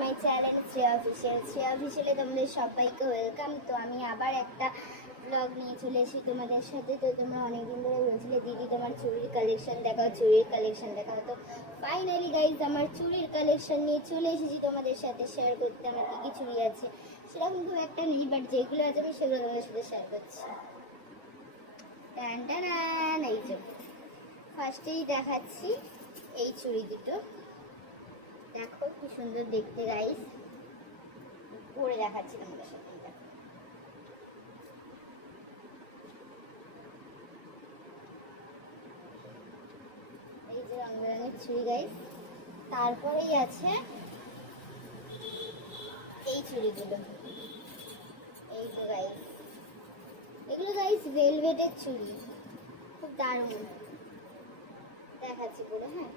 মাই channel Shreya অফিসিয়ালে তোমাদের সবাইকে ওয়েলকাম। তো আমি আবার একটা ব্লগ নিয়ে চলে এসেছি তোমাদের সাথে। তো তোমরা অনেকদিন ধরে বলছিলে দিদি তোমার চুড়ির কালেকশন দেখাও। তো ফাইনালি গাইজ আমার চুড়ির কালেকশন নিয়ে চলে এসেছি তোমাদের সাথে শেয়ার করতে। আমার কী কী চুড়ি আছে সেরকম খুব একটা নেই, বাট যেগুলো আছে আমি সেগুলো তোমাদের সাথে শেয়ার করছি। এই যে ফার্স্টেই দেখাচ্ছি এই চুড়ি দুটো, দেখো কি সুন্দর দেখতে গাইস। পরে দেখাচ্ছি তোমাদের সাথে। এই যে রং বেরঙের চুড়ি গাইস। তারপরেই আছে এই চুড়িগুলো, এই যে গাইস এগুলো গাইস ভেলভেটের চুড়ি, খুব দারুণ দেখাচ্ছি পুরো। হ্যাঁ,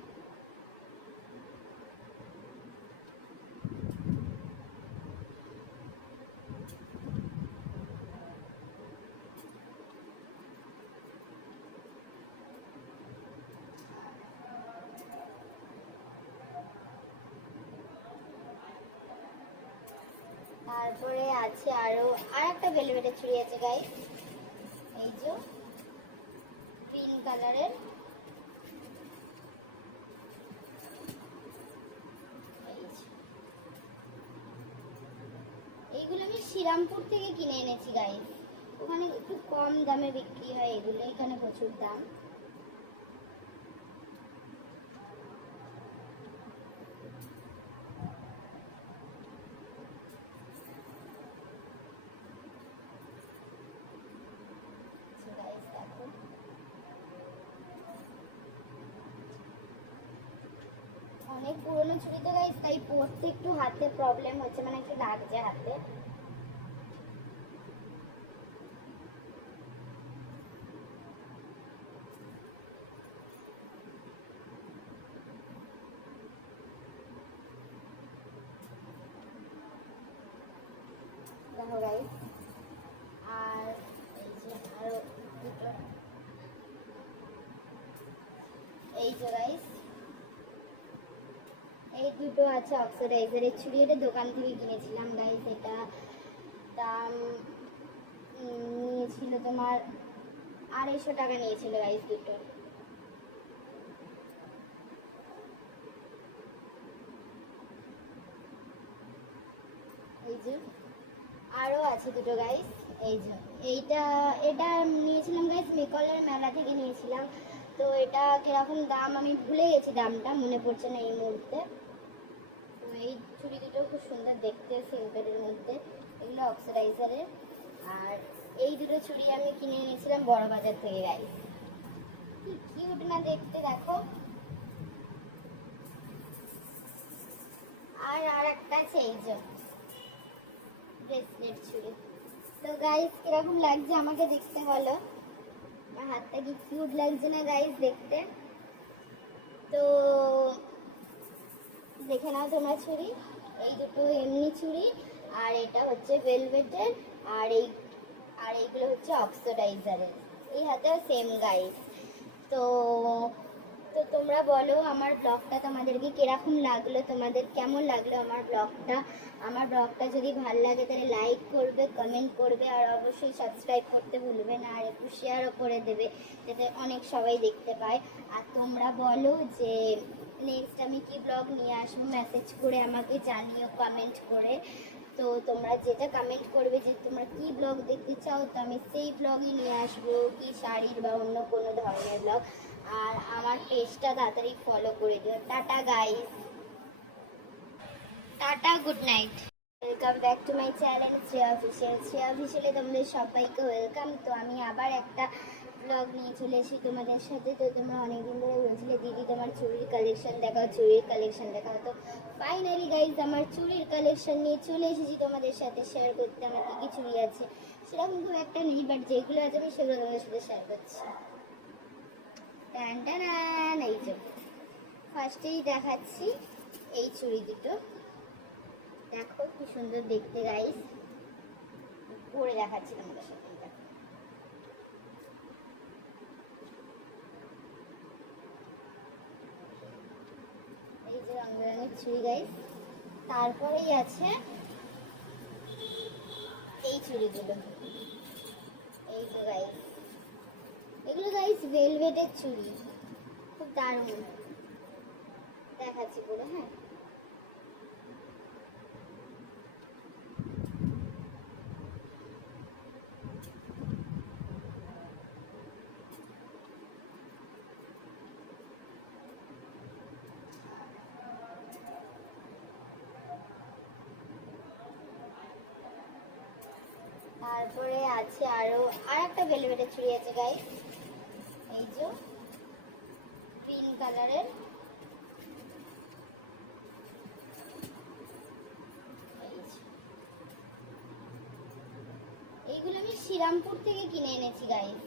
তারপরে আছে আর একটা ভেলভেটের চুড়ি আছে গাইস, এই যে গ্রিন কালারের। এইগুলো আমি শ্রীরামপুর থেকে কিনে এনেছি গাইস, ওখানে একটু কম দামে বিক্রি হয় এগুলো, এখানে প্রচুর দাম। অনেক পুরনো চুড়ি তো গাইস, তাই পরতে একটু হাতে প্রবলেম হচ্ছে, মানে একটু লাগছে হাতে। দেখো গাইস, আর এই যে আরো দুটো, এই যে গাইস এই দুটো আছে অক্সিডাইজারের চুড়ি। এটা দোকান থেকে কিনেছিলাম গাইস, এটা দাম নিয়েছিল তোমার 250 টাকা নিয়েছিল গাইস দুটো। এই যে আরও আছে দুটো গাইস, এই যে এটা নিয়েছিলাম গাইস মেকলের মেলা থেকে নিয়েছিলাম। তো এটা কিরকম দাম আমি ভুলে গেছি, দামটা মনে পড়ছে না এই মুহূর্তে। তো এই চুড়ি দুটো খুব সুন্দর দেখতে, সিম্পলের মধ্যে, এগুলো অক্সিডাইজারের। আর এই দুটো চুড়ি আমি কিনে নিয়েছিলাম বড় বাজার থেকে গাইস, কি কিউট না দেখতে দেখো। আর একটা আছে এই যে ব্রেসলেট চুড়ি। তো গাইস কিরকম লাগছে আমাকে দেখতে বলো, আমার হাতটা কি কিউট লাগছে না গাইস দেখতে? তো দেখে নাও তোমরা চুড়ি, এই দুটো এমনি চুড়ি, আর এটা হচ্ছে ভেলভেটের, আর এইগুলো হচ্ছে অক্সিডাইজারের। এই হাতেও সেম গাইস। তো তো তোমরা বলো আমার ব্লগটা তোমাদেরকে কিরকম লাগলো, তোমাদের কেমন লাগলো আমার ব্লগটা যদি ভালো লাগে তাহলে লাইক করবে, কমেন্ট করবে, আর অবশ্যই সাবস্ক্রাইব করতে ভুলবে না, আর একটু শেয়ারও করে দেবে যাতে অনেক সবাই দেখতে পায়। আর তোমরা বলো যে নেক্সট আমি কি ব্লগ নিয়ে আসবো, মেসেজ করে আমাকে জানিও কমেন্ট করে। তো তোমরা যেটা কমেন্ট করবে যে তোমরা কি ব্লগ দেখতে চাও, তো আমি সেই ব্লগই নিয়ে আসবো, কি শাড়ির বা অন্য কোনো ধরনের ব্লগ। আর আমার পেজটা তাড়াতাড়ি ফলো করে দিও। Tata guys, tata, good night. Welcome back to my channel Shreya অফিসিয়ালে তোমাদের সবাইকে ওয়েলকাম। তো আমি আবার একটা ব্লগ নিয়ে চলে এসেছি তোমাদের সাথে। তো তোমরা অনেকদিন ধরে বলছিলে দিদি তোমার চুড়ির কালেকশন দেখাও। তো ফাইনালি গাইজ আমার চুড়ির কালেকশন নিয়ে চলে এসেছি তোমাদের সাথে শেয়ার করতে। আমার কী কী চুড়ি আছে সেরকম খুব একটা নেই, বাট যেগুলো আছে আমি সেগুলো তোমাদের সাথে শেয়ার করছি। এই যে ফার্স্টেই দেখাচ্ছি এই চুড়ি দুটো, দেখো কি সুন্দর দেখতে গাইস। পরে দেখাচ্ছি তোমাদের সাথে। এই যে রং বেরঙের চুড়ি গাইস, তারপরেই আছে এই চুড়িগুলো। এই তো গাইস, এগুলো গাইস ভেলভেটের চুড়ি, খুব দারুণ দেখাচ্ছি পুরো। হ্যাঁ, তারপরে আছে আরো আর একটা ভেলভেটের চুড়ি আছে গাইস, এই যে গ্রিন কালারের। এইগুলো আমি শ্রীরামপুর থেকে কিনে এনেছি গাইস,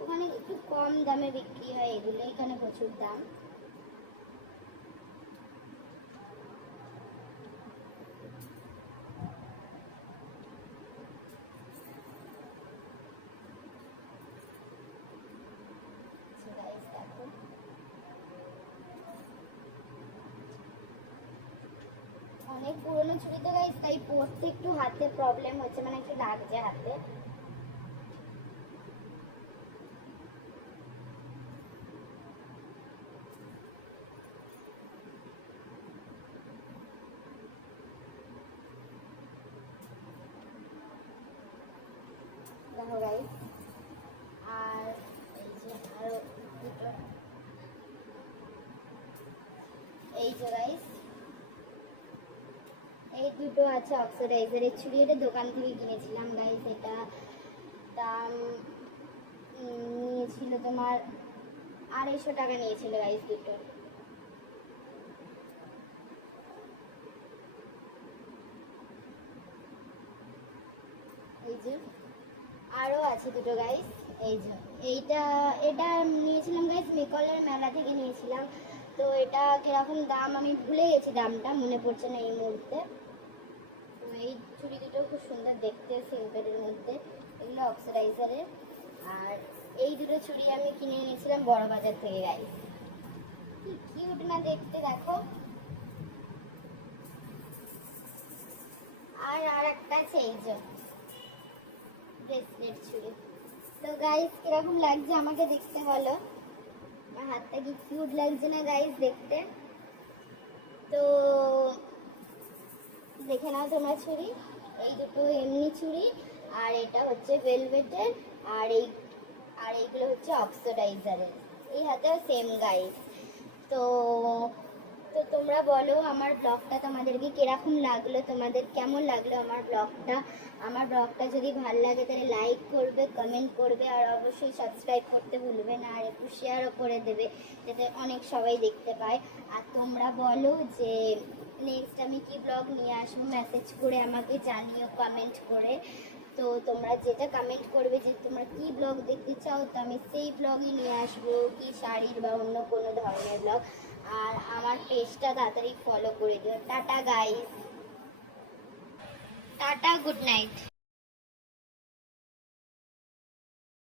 ওখানে একটু কম দামে বিক্রি হয় এগুলো, এখানে প্রচুর দাম। অনেক পুরনো চুড়ি তো গাইস, তাই পরতে একটু হাতে প্রবলেম হচ্ছে, মানে একটু লাগছে হাতে। দেখো গাইস, আর এই যে আরো দুটো, এই যে গাইস এই দুটো আছে অক্সিডাইজারের চুড়ি, এটা দোকান থেকে কিনেছিলাম গাইস। এটা দাম নিয়েছিল তোমার 250 টাকা নিয়েছিল গাইস দুটো। এই যে আরো আছে দুটো গাইস, এই যে এটা নিয়েছিলাম গাইস মেকলের মেলা থেকে নিয়েছিলাম। তো এটা কিরকম দাম আমি ভুলে গেছি, দামটা মনে পড়ছে না এই মুহূর্তে। তো এই চুড়ি দুটো খুব সুন্দর দেখতে, সিম্পলের মধ্যে, এগুলো অক্সিডাইজারের। আর এই দুটো চুড়ি আমি কিনে নিয়েছিলাম বড় বাজার থেকে গাইস, কি কিউট না দেখতে, দেখো। আর একটা আছে এই যে ব্রেসলেট চুড়ি। তো গাইস কিরকম লাগছে আমাকে দেখতে বলো, আমার হাতটা কি কিউট লাগছে না গাইস দেখতে? তো দেখে নাও তোমরা চুড়ি, এই দুটো এমনি চুড়ি, আর এটা হচ্ছে ভেলভেটের, আর এইগুলো হচ্ছে অক্সিডাইজারের। এই হাতেও সেম গাইস। তো তো তোমরা বলো আমার ব্লগটা তোমাদেরকে কিরকম লাগলো, তোমাদের কেমন লাগলো আমার ব্লগটা যদি ভালো লাগে তাহলে লাইক করবে, কমেন্ট করবে, আর অবশ্যই সাবস্ক্রাইব করতে ভুলবে না, আর একটু শেয়ারও করে দেবে যাতে অনেক সবাই দেখতে পায়। আর তোমরা বলো যে নেক্সট আমি কি ব্লগ নিয়ে আসবো, মেসেজ করে আমাকে জানিও কমেন্ট করে। তো তোমরা যেটা কমেন্ট করবে যে তোমরা কি ব্লগ দেখতে চাও, তো আমি সেই ব্লগই নিয়ে আসবো, কি শাড়ির বা অন্য কোনো ধরনের ব্লগ। আর আমার পেজটা তাড়াতাড়ি ফলো করে দিও। Tata guys, tata, good night.